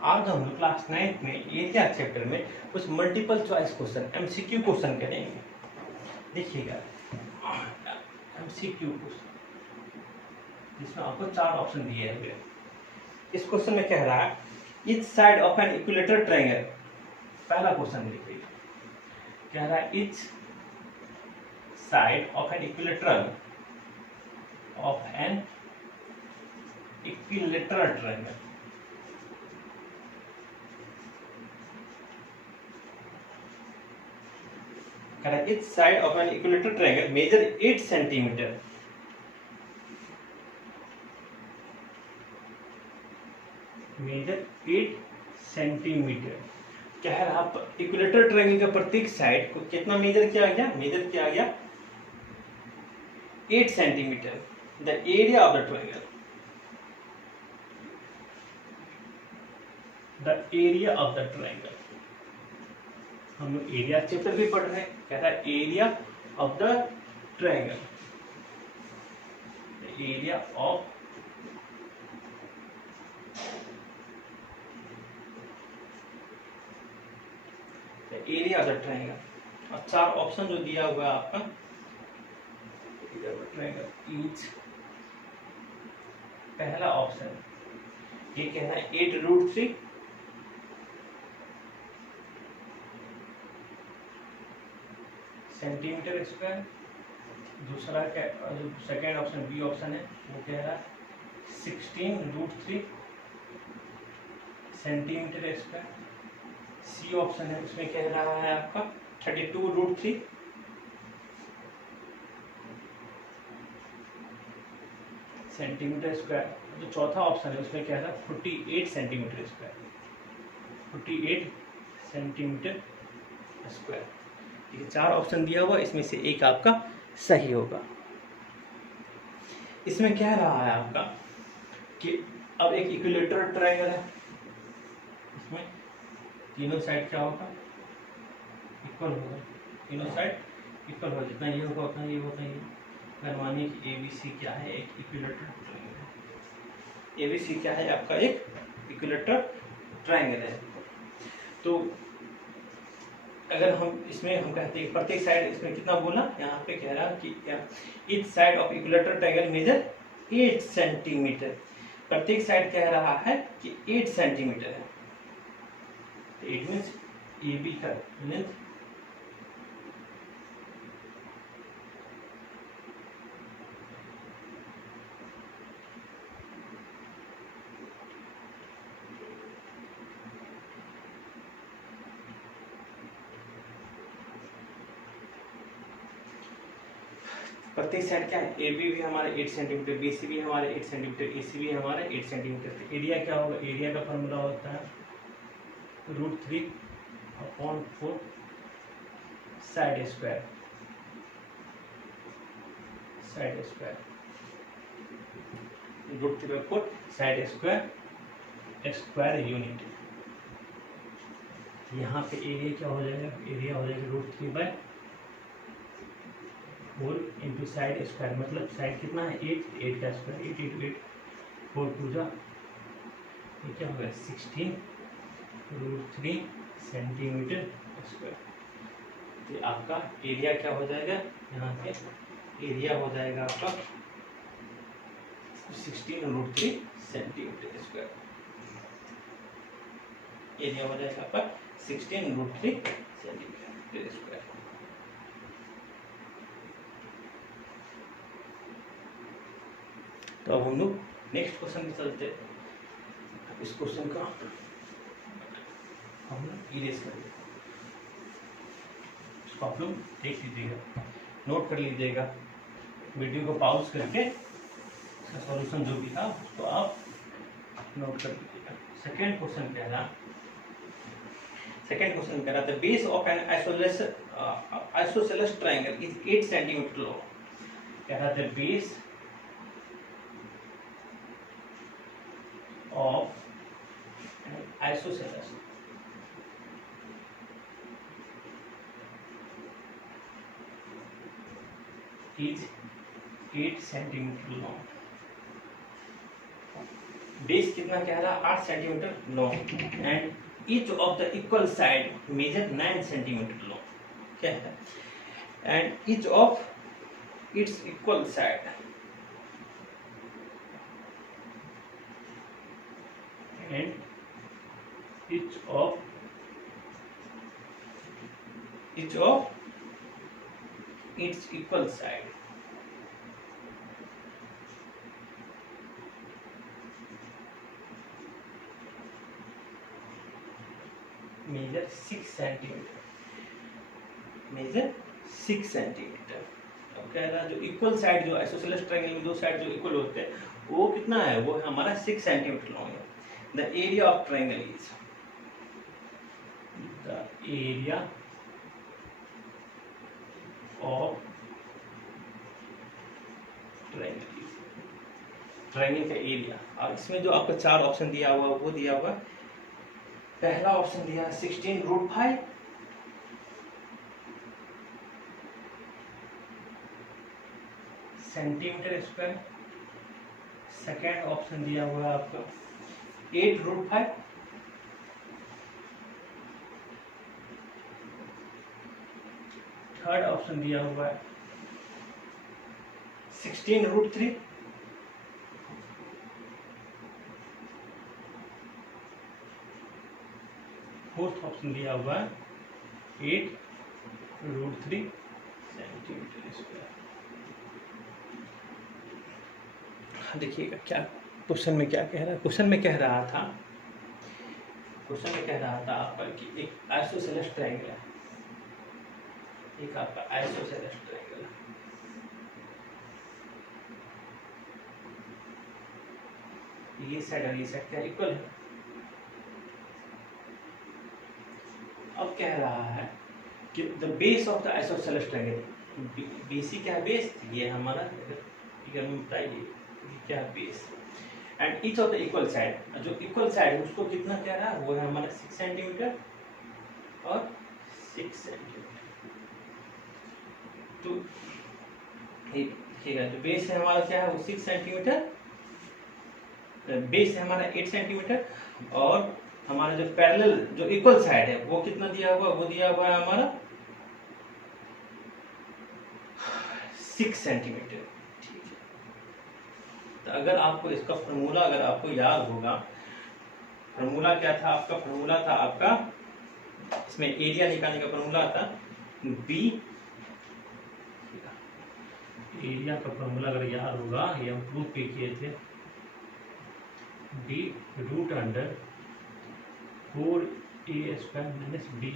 आज हम लोग क्लास 9th में एरिया चैप्टर में कुछ multiple choice question MCQ question करेंगे। देखिएगा एमसीक्यू क्वेश्चन जिसमें आपको 4 ऑप्शन दिए हुए। इस क्वेश्चन में कह रहा है each side of an equilateral triangle. पहला क्वेश्चन देखिए, कह रहा है each side of an equilateral triangle. कह रहा है each side of an equilateral triangle measure 8 centimetre. Measure 8 centimetre. कह रहा इक्विलेटरल ट्रायंगल का प्रत्येक साइड को कितना मेजर किया गया? मेजर किया गया 8 centimetre. The area of the triangle, the area of the triangle. हम लोग एरिया चैप्टर भी पढ़ रहे हैं। कह रहा है area of the triangle, the area of area of the triangle. और 4 ऑप्शन जो दिया हुआ है आपका ट्रायंगल ईच। पहला ऑप्शन ये कहना है 8√3 सेंटीमीटर स्क्वायर। दूसरा जो सेकेंड ऑप्शन बी ऑप्शन है वो कह रहा है 16√3 सेंटीमीटर स्क्वायर। सी ऑप्शन है उसमें कह रहा है आपका 32√3 सेंटीमीटर स्क्वायर। जो चौथा ऑप्शन है उसमें कह रहा है 48 सेंटीमीटर स्क्वायर, 48 सेंटीमीटर स्क्वायर। ये 4 ऑप्शन दिया हुआ, इसमें से एक आपका सही होगा। इसमें कह रहा है आपका कि अब एक इक्विलेटरल ट्रायंगल है, इसमें तीनों साइड क्या होगा? इक्वल होगा। तीनों साइड इक्वल होगा, जितना ये होगा उतना ये होगा। ये अगर मानिए कि ABC क्या है? एक इक्विलेटरल ट्रायंगल है। ABC क्या है? आपका एक इक्विलेटरल ट्रायंगल है। तो अगर हम इसमें हम कहते हैं प्रत्येक साइड, इसमें कितना बोला? यहाँ पे कह रहा कि each side of equilateral triangle measure 8 centimetre. प्रत्येक साइड कह रहा है कि 8 सेंटीमीटर है। इट मीन्स AB का लेंथ प्रत्येक साइड क्या है? AB भी हमारा 8 सेंटीमीटर, BC भी हमारे 8 सेंटीमीटर, AC भी हमारा 8 सेंटीमीटर। तो एरिया क्या होगा? एरिया का फॉर्मूला होता है √3/4 side square. Side square √3/4 side square square unit. यहाँ पे एरिया क्या हो जाएगा? एरिया हो जाएगा √3/4 इंटू साइड स्क्वायर। मतलब साइड कितना है? 8 का स्क्वायर, 8 इंटू 8 4 2 जा, ये क्या होगा? 16√3 सेंटीमीटर स्क्वायर। तो आपका एरिया क्या हो जाएगा? यहाँ पे एरिया हो जाएगा आपका 16√3 सेंटीमीटर स्क्वायर। एरिया हो जाएगा आपका 16√3 सेंटीमीटर स्क्वायर। तो अब हम लोग नेक्स्ट क्वेश्चन में चलते हैं। इस क्वेश्चन का हम लोग इरेज करेंगे, इसको आप लोग देख लीजिएगा, नोट कर लीजिएगा, वीडियो को पॉज करके इसका सॉल्यूशन जो भी था उसको आप नोट कर लीजिएगा। सेकेंड क्वेश्चन कह रहा the base of an isosceles triangle is 8 centimetre long. कह रहा the base of an isosceles is 8 centimeter long. Base कितना कह रहा है 8 centimetre long and each of the equal side measure 9 centimetre long क्या है and each of its equal side and each of its equal side measure 6 centimetre measure 6 centimetre. अब कह रहा है जो इक्वल साइड जो आइसोसेलेस ट्रायंगल में दो साइड जो इक्वल होते हैं वो कितना है वो है हमारा 6 सेंटीमीटर लॉन्ग है। The area of triangle is the area of triangle का एरिया। और इसमें जो आपको 4 ऑप्शन दिया हुआ वो दिया हुआ पहला ऑप्शन दिया 16√5 सेंटीमीटर स्क्वायर। सेकेंड ऑप्शन दिया हुआ है आपका 8√5 थर्ड ऑप्शन दिया हुआ है 16√3 फोर्थ ऑप्शन दिया हुआ है 8√3 सेंटीमीटर स्क्वायर। देखिएगा क्या क्वेश्चन में क्या कह रहा है। क्वेश्चन में कह रहा था आपका कि एक आइसोसेलेस ट्रायंगल है, एक आपका आइसोसेलेस ट्रायंगल है। ये साइड और ये साइड क्या इक्वल है। अब कह रहा है कि the base of the isosceles triangle, BC क्या है बेस, ये हमारा फिगर में बताइए क्या base and each of the equal side, जो इक्वल साइड है उसको कितना कह रहा है वो है हमारा 6 सेंटीमीटर और 6 सेंटीमीटर। तो देखिएगा जो बेस है हमारा क्या है वो 6 सेंटीमीटर, बेस है हमारा 8 सेंटीमीटर और हमारा जो पैरेलल जो इक्वल साइड है वो कितना दिया हुआ वो दिया हुआ है हमारा 6 सेंटीमीटर। तो अगर आपको इसका फॉर्मूला अगर आपको याद होगा, फॉर्मूला क्या था आपका, फॉर्मूला था आपका इसमें एरिया निकालने का फॉर्मूला था बी, एरिया का फॉर्मूला अगर याद होगा ये हम प्रूफ भी किए थे, D root under 4a² minus b²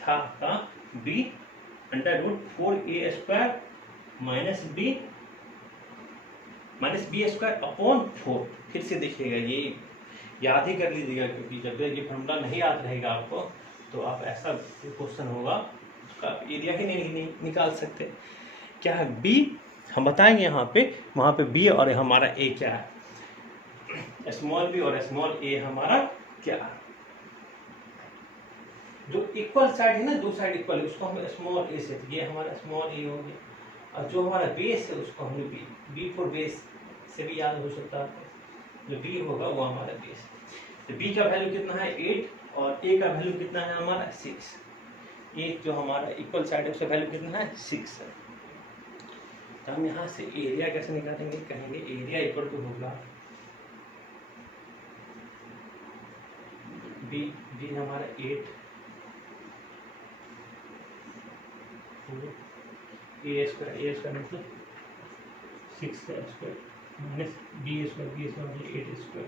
था का b under root 4a² minus b² upon 4। फिर से देखिएगा ये याद ही कर लीजिएगा क्योंकि जब तक ये फॉर्मूला नहीं याद रहेगा आपको तो आप ऐसा क्वेश्चन होगा उसका एरिया ही नहीं निकाल सकते। क्या है b, हम बताएंगे यहाँ पे, वहाँ पे b और हमारा a क्या है, स्मॉल b और स्मॉल a हमारा क्या है। जो इक्वल साइड है ना, दो साइड इक्वल है उसको हम स्मॉल a से, ये हमारा स्मॉल a हो गया और जो हमारा बेस है उसको हम b फॉर बेस से भी याद हो सकता है, जो b होगा वो हमारा बेस। तो b का वैल्यू कितना है 8 और a का वैल्यू कितना है हमारा 6। एक जो हमारा इक्वल साइड है उसका वैल्यू कितना है 6 है। तो हम यहाँ से एरिया कैसे निकालेंगे, कहेंगे एरिया इक्वल टू होगा b हमारा 8 a² मतलब 6 स्क्वायर माइनस b² 8²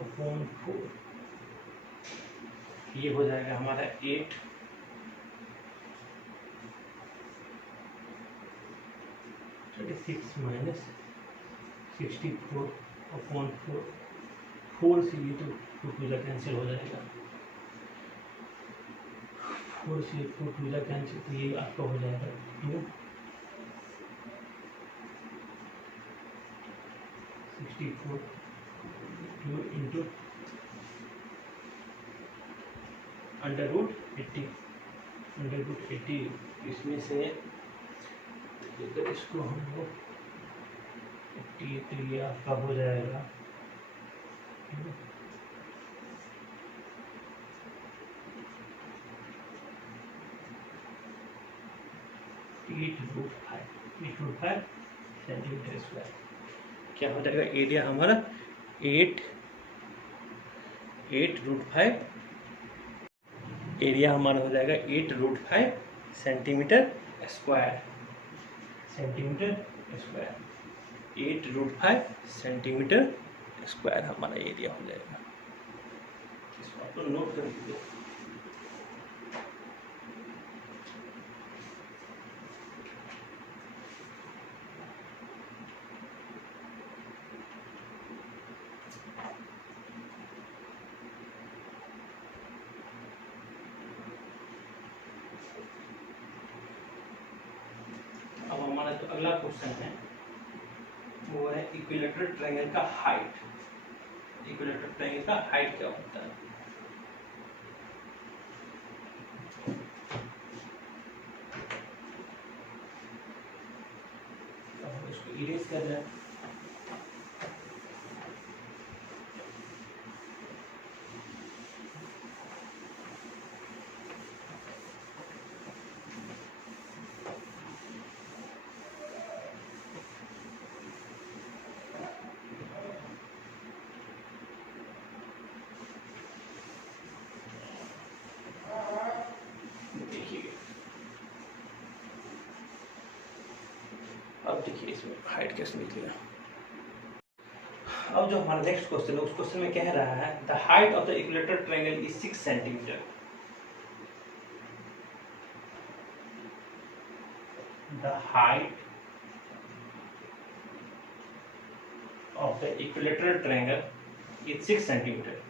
अपॉन 4। ये हो जाएगा हमारा 8 36 माइनस 64 अपॉन 4 से ये तो 2 कैंसिल हो जाएगा, 4 से 2 कैंसिल, तो ये आपका हो जाएगा 2 64 2 इंटू अंडर रूट 80 इसमें से अगर इसको हम लोग T3 आपका हो जाएगा √5 सेंटीमीटर स्क्वायर। क्या हो जाएगा एरिया हमारा 8√5, एरिया हमारा हो जाएगा 8√5 सेंटीमीटर स्क्वायर। 8√5 सेंटीमीटर स्क्वायर हमारा एरिया हो जाएगा। इसको आप लोग नोट कर लीजिए। अब हमारा जो अगला क्वेश्चन है वो है इक्विलेटरल ट्रायंगल का हाइट। इक्विलेटरल ट्रायंगल का हाइट क्या होता है? अब हम इसको इरेज कर रहे हैं। अब देखिए इसमें हाइट कैसे निकलेगा। अब जो हमारा नेक्स्ट क्वेश्चन है उस क्वेश्चन में कह रहा है the height of the equilateral triangle is 6 centimetre. The height of the equilateral triangle is 6 centimetre.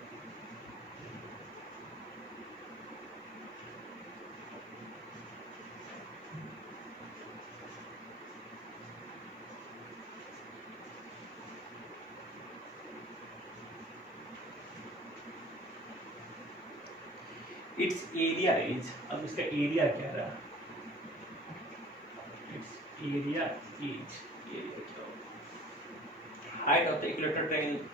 It's area is, अब इसका एरिया क्या रहा? It's area is, height of the equilateral triangle,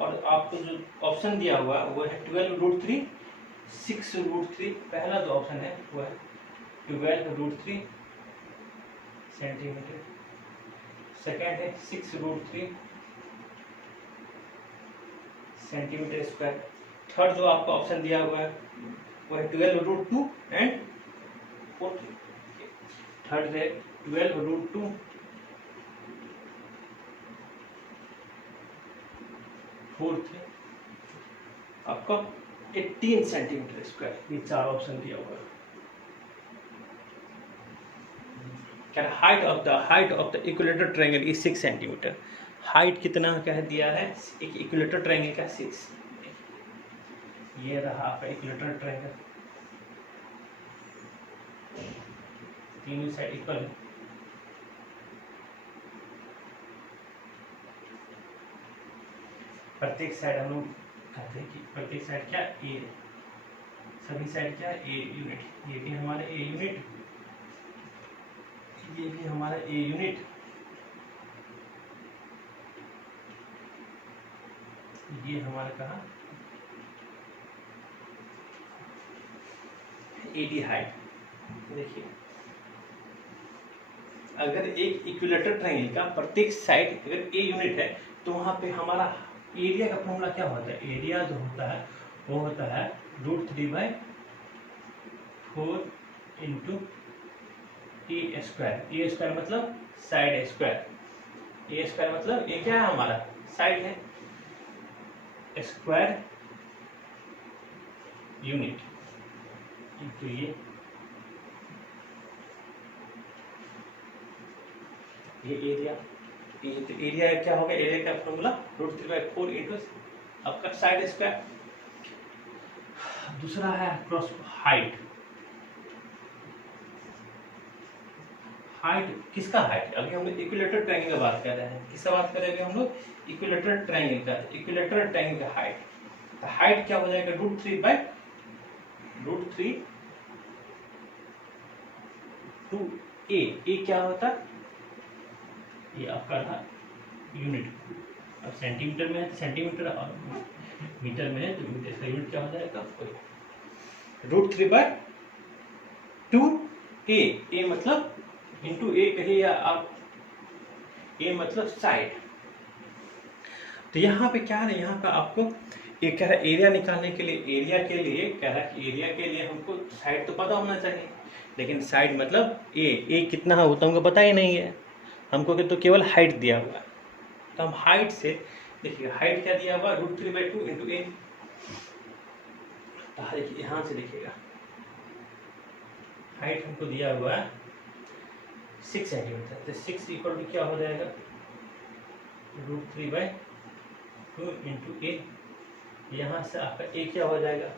और आपको जो ऑप्शन दिया हुआ वो है 12√3, 6√3। पहला जो ऑप्शन है वो है 12√3 सेंटीमीटर, सेकेंड है 6√3 सेंटीमीटर स्क्वायर, थर्ड जो आपका ऑप्शन दिया हुआ है वो है 12√2 एंड 4, थर्ड है 12√2 फोर्थ है आपका 18 सेंटीमीटर स्क्वायर। ये चार ऑप्शन दिया हुआ है। क्या height of the equilateral triangle is 6 centimetre. Height कितना क्या दिया है एक इक्विलेटरल ट्रायंगल का? 6। ये रहा आपका इक्विलेटरल ट्रायंगल, तीनों साइड इक्वल है। प्रत्येक साइड हम लोग कहते हैं कि प्रत्येक साइड क्या ए, सभी साइड क्या ए यूनिट। ये भी हमारा ए यूनिट, ये भी हमारा ए यूनिट, ये हमारा कहा एडी हाइट। देखिए अगर एक इक्विलेटरल ट्रायंगल का प्रत्येक साइड अगर ए यूनिट है तो वहां पे हमारा एरिया का फॉर्मूला क्या होता है? एरिया जो होता है वो होता है √3/4 इंटू ए स्क्वायर। ए स्क्वायर मतलब साइड स्क्वायर। ए स्क्वायर मतलब ये क्या है हमारा साइड है, स्क्वायर यूनिट इंटू ये एरिया। ये तो एरिया क्या होगा? एरिया का फॉर्मूला √3/4 इंटू आपका साइड स्क्वायर। दूसरा है क्रॉस हाइट। हाइट किसका हाइट? अभी हम लोग इक्विलेटरल ट्रायंगल का बात कर रहे हैं। किसका बात कर रहे हैं हम लोग? इक्विलेटरल ट्रायंगल का। इक्विलेटरल ट्रायंगल का हाइट, तो हाइट क्या हो जाएगा? √3/2 ए। ए क्या होता है? ये आपका था यूनिट। अब सेंटीमीटर में है तो सेंटीमीटर, और मीटर में है तो मीटर का यूनिट क्या हो जाएगा, √3/2 ए मतलब इंटू ए कहिए या आप ए मतलब साइड। तो यहाँ पे क्या है, यहाँ पे आपको एक कह रहा है एरिया निकालने के लिए, एरिया के लिए कह रहा है कि एरिया के लिए हमको साइड तो पता होना चाहिए, लेकिन साइड मतलब ए कितना है वो तो हमको पता ही नहीं है, हमको तो केवल हाइट दिया हुआ है। तो हम हाइट से देखिए, हाइट क्या दिया हुआ, √3/2 इंटू ए। तो देखिए यहाँ से देखिएगा, हाइट हमको दिया हुआ है 6 सेंटीमीटर, तो 6 इक्वल टू क्या हो जाएगा, √3/2 इंटू ए। यहाँ से आपका ए क्या हो जाएगा,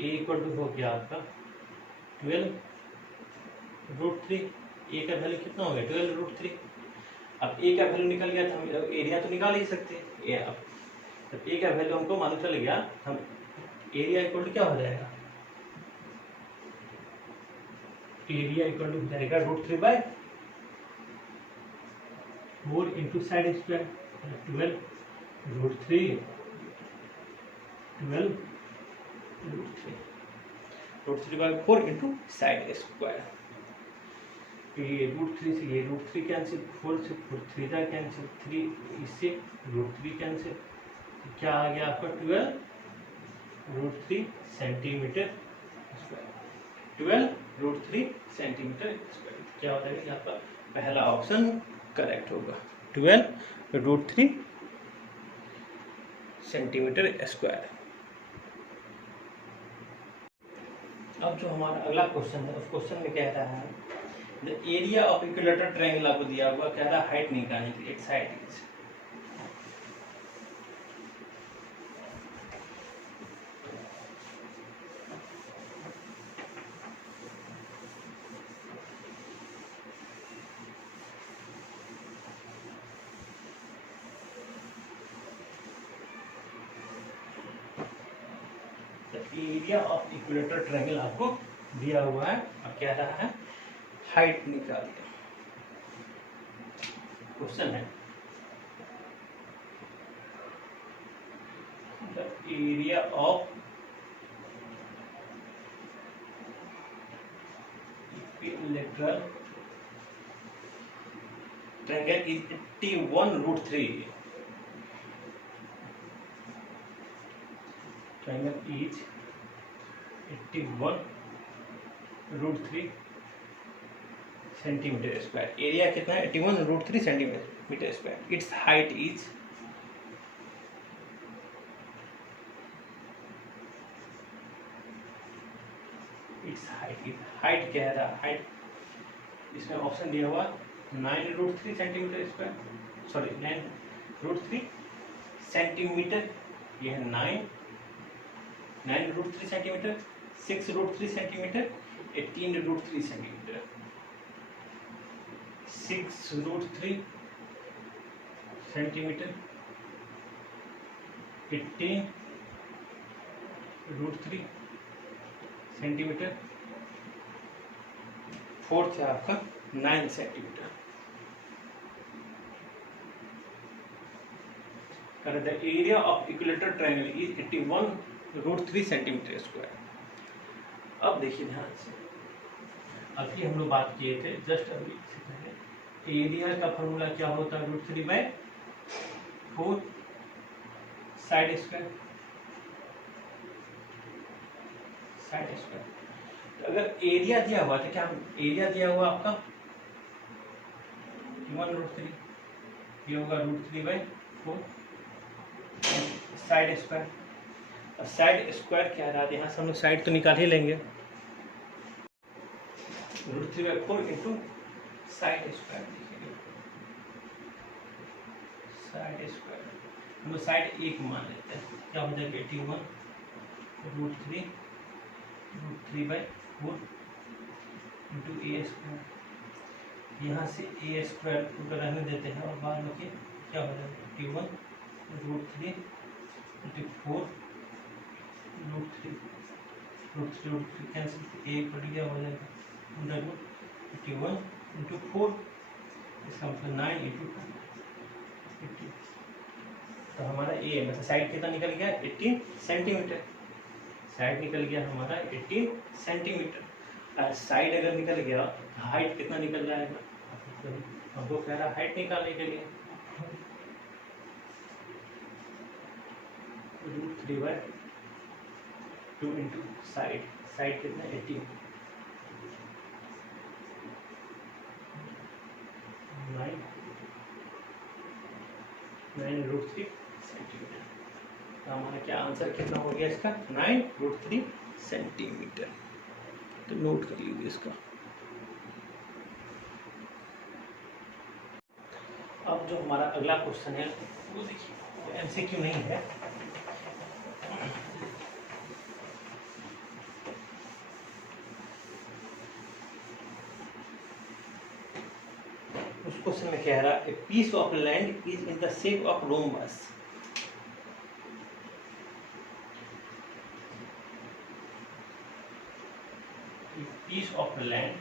ए इक्वल टू हो गया आपका 12√3। ए का वैल्यू कितना हो गया, 12√3। अब ए का वैल्यू निकल गया तो हम एरिया तो निकाल ही सकते हैं। अब जब ए का वैल्यू हमको मालूम चल गया, हम एरिया इक्वल टू क्या हो जाएगा, एरिया इक्वल टू हो जाएगा √3/4 into side square, 12√3 √3/4 into side square. ये √3 से ये √3 कैंसिल, 4 से 4 3 जा कैंसिल, 3 इससे √3 कैंसिल, क्या आ गया आपका 12√3 सेंटीमीटर स्क्वायर, 12√3 सेंटीमीटर स्क्वायर। क्या हो जाएगा, यहाँ पर पहला ऑप्शन करेक्ट होगा, 12√3 सेंटीमीटर स्क्वायर। अब जो हमारा अगला क्वेश्चन है, उस क्वेश्चन में कह रहा है the area of equilateral triangle आपको दिया हुआ, कह रहा है हाइट निकालने के लिए, it's height is. Area of equilateral triangle आपको दिया हुआ है और कह रहा है हाइट निकालिए। क्वेश्चन है the area of equilateral triangle is 81√3। Triangle is 81√3 centimetre square. Area कितना है, 81√3 centimetre square. It's height is, height क्या है, हाइट इसमें ऑप्शन दिया हुआ 9√3 सेंटीमीटर स्क्वायर, सॉरी 9√3 सेंटीमीटर, ये है 9√3 centimetre, 6√3 centimetre, 18√3 centimetre, 6√3 centimetre, 18√3 centimetre, fourth है आपका 9 centimetre. The area of equilateral triangle is 81√3 centimetre square. अब देखिए ध्यान से, अभी हम लोग बात किए थे जस्ट अभी से पहले, एरिया का फॉर्मूला क्या होता है, √3/4 साइड स्क्वायर। तो अगर एरिया दिया हुआ तो क्या, एरिया दिया हुआ आपका 1√3, ये होगा √3/4 साइड स्क्वायर। अब साइड स्क्वायर क्या रहा है, यहाँ से हम लोग साइड तो निकाल ही लेंगे, √3/4 into side square. Side square हम लोग साइड एक मान लेते हैं, क्या हो जाएगा 81√3/4 इंटू ए स्क्वायर। यहाँ से ए स्क्वायर को रहने देते हैं और बाद में क्या हो जाएगा 81√3 इंटू 4 √3 कैंसिल, ए कट गया, हो जाएगा 81 इंटू 4, इसका मतलब 9 इंटू 2, 50। तो हमारा ये मतलब साइड कितना निकल गया 18 सेंटीमीटर, साइड निकल गया हमारा 18 सेंटीमीटर। और साइड अगर निकल गया हाइट कितना निकल जाएगा, हमको कह रहा हाइट निकालने के लिए √3/2 इंटू साइड, साइड कितना 18, 9√3 सेंटीमीटर। तो हमारा क्या आंसर कितना हो गया इसका 9√3 सेंटीमीटर। तो नोट कर लीजिए इसका। अब जो हमारा अगला क्वेश्चन है वो देखिए, वो एमसीक्यू नहीं है, उस क्वेश्चन में कह रहा है piece of land is in the shape of rhombus. Piece of land,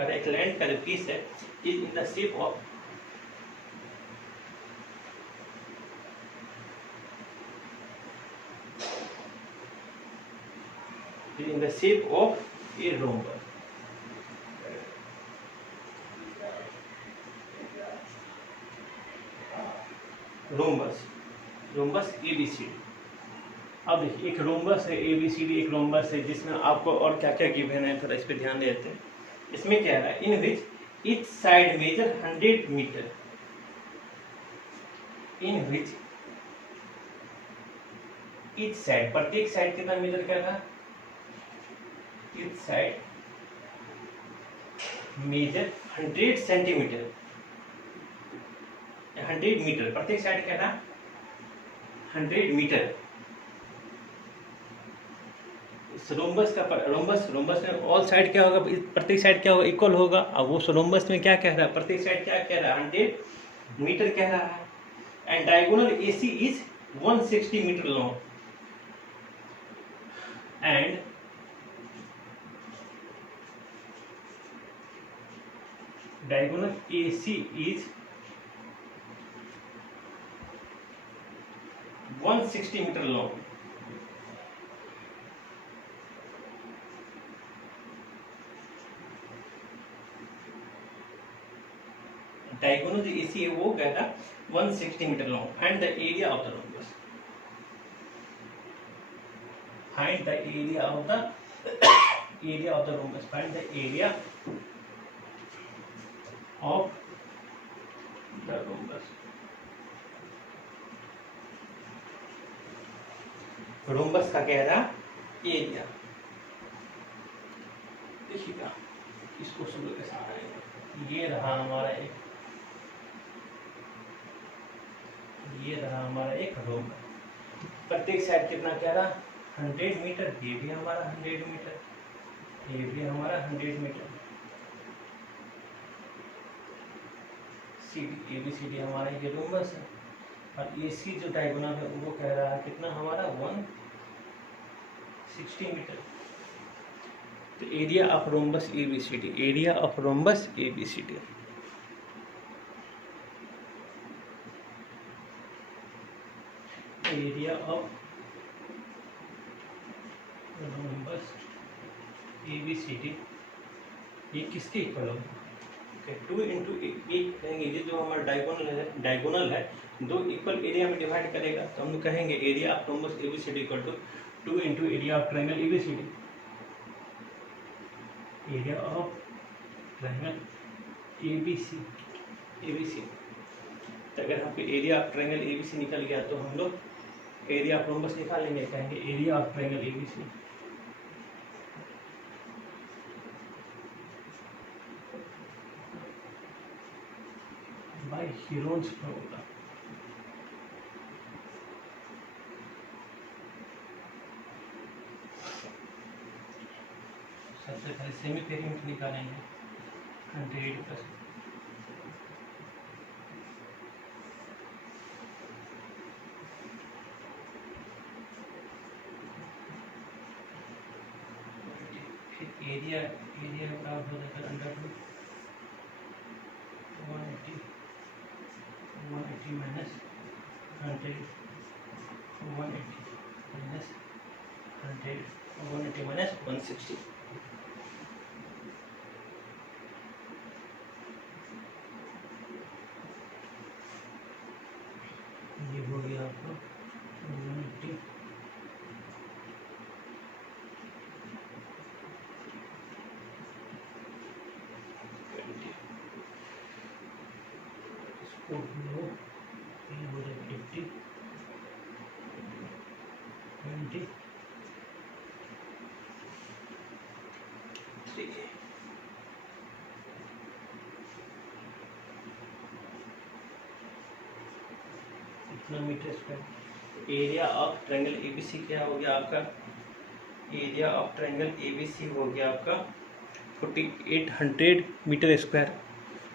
एक लैंड का जो पीस है is in the shape of a rhombus. Rhombus ABCD. अब देखिए एक रोम्बस है एबीसीडी, एक रोम्बस है जिसमें आपको और क्या क्या गिवन है थोड़ा इस पे ध्यान देते हैं। इसमें क्या है in which each side measure 100 metre, in which each side, प्रत्येक साइड कितना मीटर क्या था, each side measure 100 centimetre, 100 metre, प्रत्येक साइड क्या था 100 मीटर। रोम्बस का रोम्बस में ऑल साइड क्या होगा, प्रत्येक साइड क्या होगा इक्वल होगा। अब वो रोम्बस में क्या कह रहा है, प्रत्येक साइड क्या कह रहा है 100 मीटर कह रहा है। And diagonal AC is 160 metre long and diagonal AC is 160 metre long. Diagonal जो एसी है वो क्या था 160 metre long and the area of the rhombus, find the area of the rhombus, find the area of the rhombus. Rhombus का कह रहा area, देखिएगा इसको शुरू के साथ आएगा। ये रहा हमारा एक रोम्बस, प्रत्येक साइड कितना कह रहा 100 मीटर, ये भी हमारा 100 मीटर, ये भी हमारा 100 मीटर। CD ABCD हमारा ये रोम्बस है और AC जो डायगोनल है वो कह रहा है कितना हमारा 160 मीटर। तो area of rhombus ABCD, area of rhombus ABCD, area of rhombus ABCD ये किसके इक्वल होगा, 2 इंटू एक कहेंगे, ये जो हमारा डायगोनल है दो इक्वल एरिया में डिवाइड करेगा, तो हम लोग कहेंगे area of rhombus ABCD equal to 2 into area of triangle ABCD, area of triangle ABC। तो अगर यहाँ पे एरिया ऑफ ट्रायंगल ABC निकल गया तो हम लोग एरिया ऑफ रोम्बस निकालेंगे, कहेंगे area of triangle ABC by Heron's formula. सबसे पहले सेमी पेरीमीटर निकालेंगे 100 प्लस एरिया बराबर हो जाएगा √180 180 माइनस 100 180 माइनस 100 180 माइनस 160 ये हो गया आपका 180 लो ये हो जाएगा 80 20 3 कितना metre square. Area of triangle ABC क्या हो गया आपका, एरिया ऑफ ट्रायंगल एबीसी हो गया आपका 4800 मीटर स्क्वायर।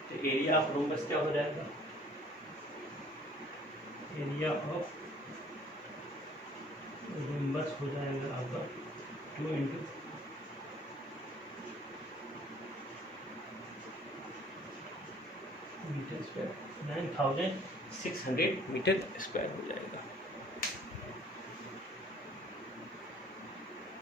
तो एरिया ऑफ रोम्बस क्या हो जाएगा, एरिया ऑफ रोम्बस हो जाएगा आपका 2 into metre square 9600 metre square हो जाएगा।